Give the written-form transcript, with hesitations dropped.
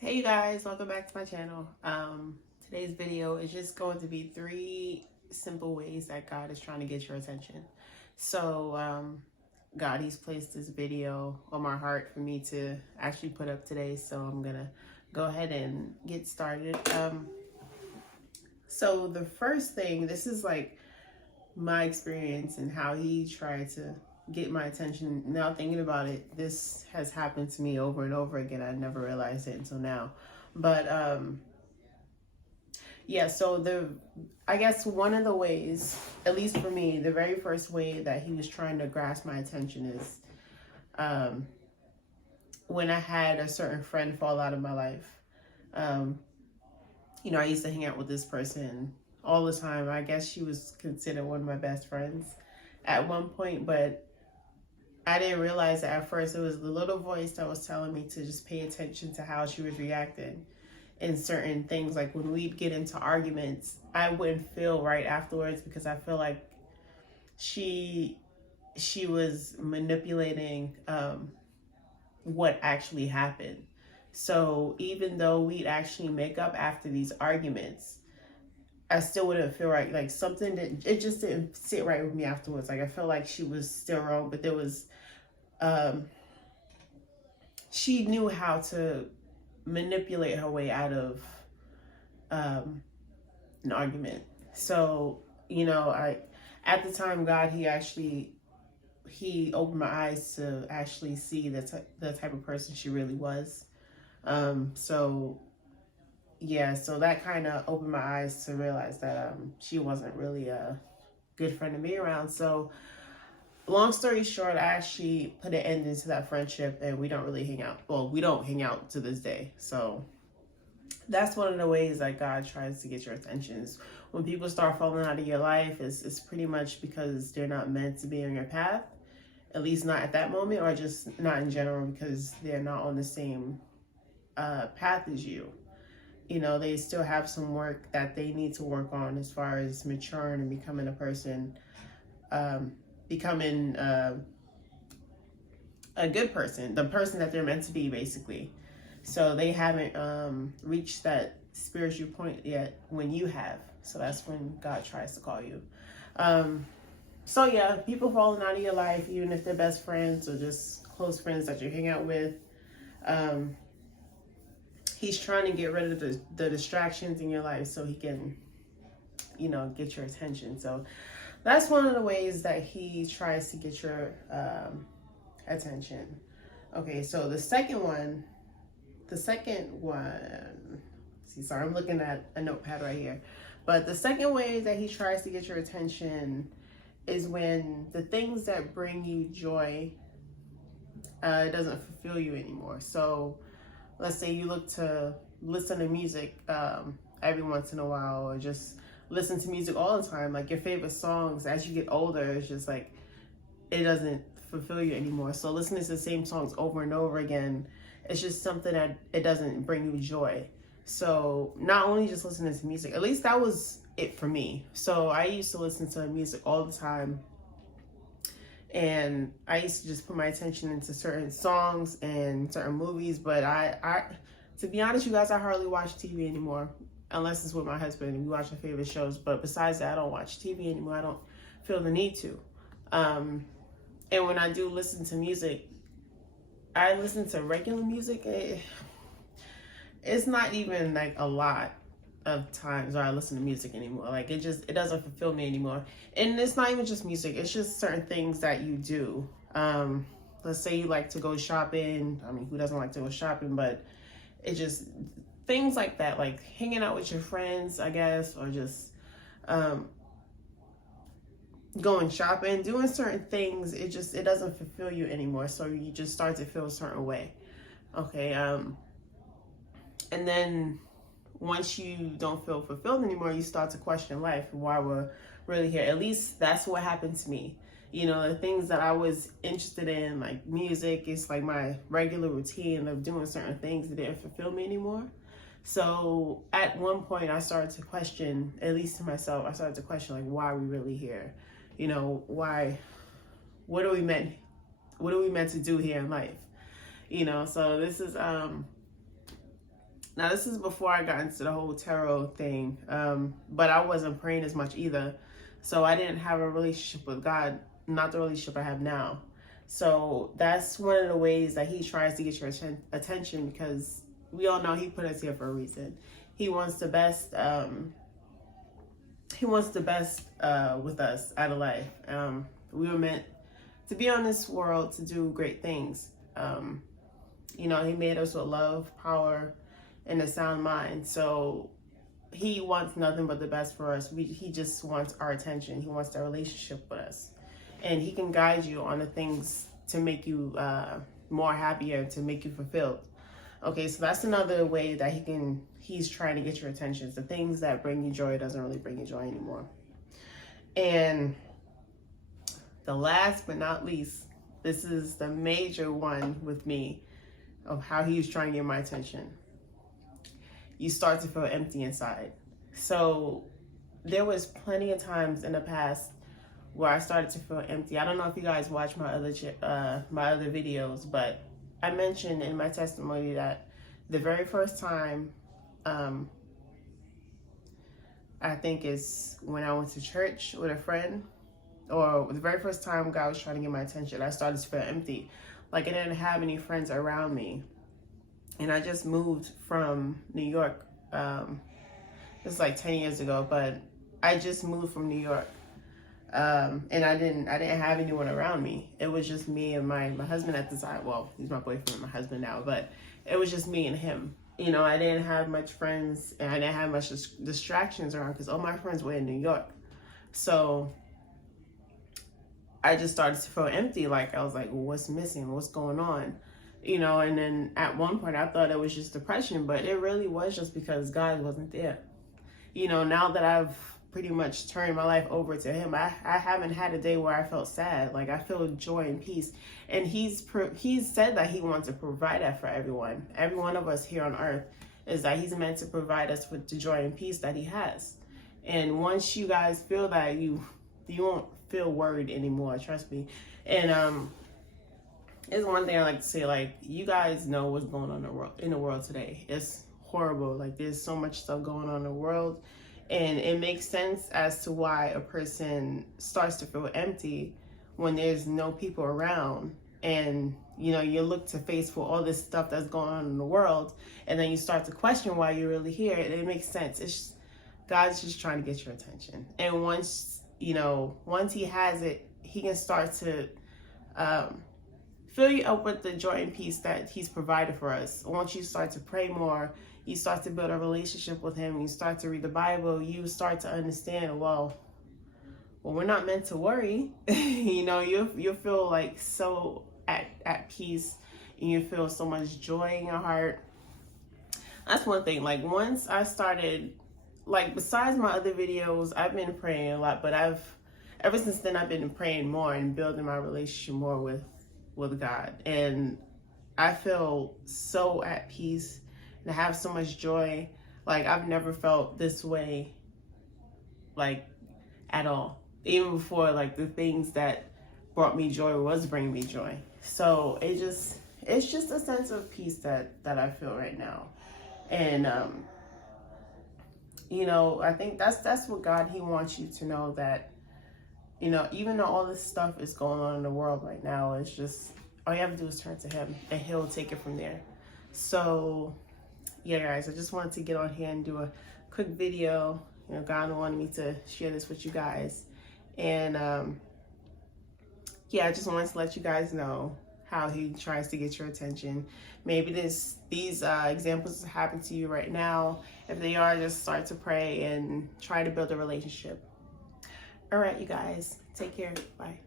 Hey you guys, welcome back to my channel. Today's video is just going to be 3 simple ways that God is trying to get your attention. God, he's placed this video on my heart for me to actually put up today. So I'm gonna go ahead and get started. So the first thing, this is like my experience and how he tried to get my attention. Now thinking about it, this has happened to me over and over again. I never realized it until now. But yeah, so I guess one of the ways, at least for me, the very first way that he was trying to grasp my attention is um when I had a certain friend fall out of my life. Um, I used to hang out with this person all the time. I guess she was considered one of my best friends at one point, but I didn't realize that at first it was the little voice that was telling me to just pay attention to how she was reacting in certain things. Like when we'd get into arguments, I wouldn't feel right afterwards because I feel like she was manipulating what actually happened. So even though we'd actually make up after these arguments, I still wouldn't feel right. Like something that it just didn't sit right with me afterwards. Like I felt like she was still wrong, but there was um, she knew how to manipulate her way out of an argument. So, I at the time, God, he opened my eyes to actually see the type of person she really was. So yeah, so that kind of opened my eyes to realize that she wasn't really a good friend to be around. So long story short, I actually put an end into that friendship and we don't really hang out. Well, we don't hang out to this day. So that's one of the ways that God tries to get your attention. Is when people start falling out of your life, it's pretty much because they're not meant to be on your path, at least not at that moment, or just not in general because they're not on the same path as you. They still have some work that they need to work on as far as maturing and becoming a person, becoming a good person, the person that they're meant to be, basically. So they haven't reached that spiritual point yet when you have. So that's when God tries to call you. So yeah, people falling out of your life, even if they're best friends or just close friends that you hang out with, he's trying to get rid of the distractions in your life so he can, get your attention. So that's one of the ways that he tries to get your attention. Okay, so the second one, see, sorry, I'm looking at a notepad right here. But the second way that he tries to get your attention is when the things that bring you joy doesn't fulfill you anymore. So let's say you look to listen to music every once in a while, or just listen to music all the time, like your favorite songs. As you get older, it's just like it doesn't fulfill you anymore. So listening to the same songs over and over again, it's just something that it doesn't bring you joy. So not only just listening to music, at least that was it for me. So I used to listen to music all the time, and I used to just put my attention into certain songs and certain movies. But I to be honest, you guys, I hardly watch TV anymore, unless it's with my husband and we watch our favorite shows. But besides that, I don't watch TV anymore. I don't feel the need to. And when I do listen to music, I listen to regular music. It's not even like a lot of times where I listen to music anymore. Like it doesn't fulfill me anymore. And it's not even just music. It's just certain things that you do. Let's say you like to go shopping. I mean, who doesn't like to go shopping? But it just things like that, like hanging out with your friends, I guess, or just going shopping, doing certain things. It doesn't fulfill you anymore. So you just start to feel a certain way. Okay. And then once you don't feel fulfilled anymore, you start to question life, why we're really here. At least that's what happened to me. The things that I was interested in, like music, it's like my regular routine of doing certain things that didn't fulfill me anymore. So at one point I started to question, at least to myself, I started to question, like, why are we really here? Why, what are we meant to do here in life? So this is Now, this is before I got into the whole tarot thing, but I wasn't praying as much either. So I didn't have a relationship with God, not the relationship I have now. So that's one of the ways that he tries to get your attention, because we all know he put us here for a reason. He wants the best. He wants the best with us out of life. We were meant to be on this world to do great things. You know, he made us with love, power, and a sound mind. So he wants nothing but the best for us. He just wants our attention. He wants that relationship with us. And he can guide you on the things to make you more happier, to make you fulfilled. Okay, so that's another way that he's trying to get your attention. The things that bring you joy doesn't really bring you joy anymore. And the last but not least, this is the major one with me of how he's trying to get my attention. You start to feel empty inside. So there was plenty of times in the past where I started to feel empty. I don't know if you guys watch my other videos, but I mentioned in my testimony that the very first time, I think is when I went to church with a friend, or the very first time God was trying to get my attention, I started to feel empty. Like I didn't have any friends around me. And I just moved from New York. It's like 10 years ago, but I just moved from New York. And I didn't have anyone around me. It was just me and my husband at the time. Well, he's my boyfriend and my husband now, but it was just me and him. You know, I didn't have much friends, and I didn't have much distractions around because all my friends were in New York. So I just started to feel empty. Like I was like, well, what's missing? What's going on? You know, and then at one point I thought it was just depression, but it really was just because God wasn't there. You know, now that I've pretty much turned my life over to him, I haven't had a day where I felt sad. Like I feel joy and peace. And he's said that he wants to provide that for everyone. Every one of us here on earth is that he's meant to provide us with the joy and peace that he has. And once you guys feel that, you won't feel worried anymore, trust me. And it's one thing I like to say, like, you guys know what's going on in the world today. It's horrible. Like, there's so much stuff going on in the world, and it makes sense as to why a person starts to feel empty when there's no people around. And, you know, you look to face for all this stuff that's going on in the world, and then you start to question why you're really here. It makes sense. It's just, God's just trying to get your attention. And once he has it, he can start to fill you up with the joy and peace that he's provided for us. Once you start to pray more, you start to build a relationship with him, you start to read the Bible, you start to understand, well, we're not meant to worry. You know, you feel like so at peace, and you feel so much joy in your heart. That's one thing. Like, once I started, like, besides my other videos, I've been praying a lot, but ever since then, I've been praying more and building my relationship more with God. And I feel so at peace and I have so much joy. Like, I've never felt this way, like, at all. Even before, like, the things that brought me joy was bringing me joy. So it's just a sense of peace that I feel right now. And you know, I think that's what God, he wants you to know, that, you know, even though all this stuff is going on in the world right now, it's just, all you have to do is turn to him and he'll take it from there. So yeah, guys, I just wanted to get on here and do a quick video. You know, God wanted me to share this with you guys. And yeah, I just wanted to let you guys know how he tries to get your attention. Maybe these examples happen to you right now. If they are, just start to pray and try to build a relationship. All right, you guys, take care. Bye.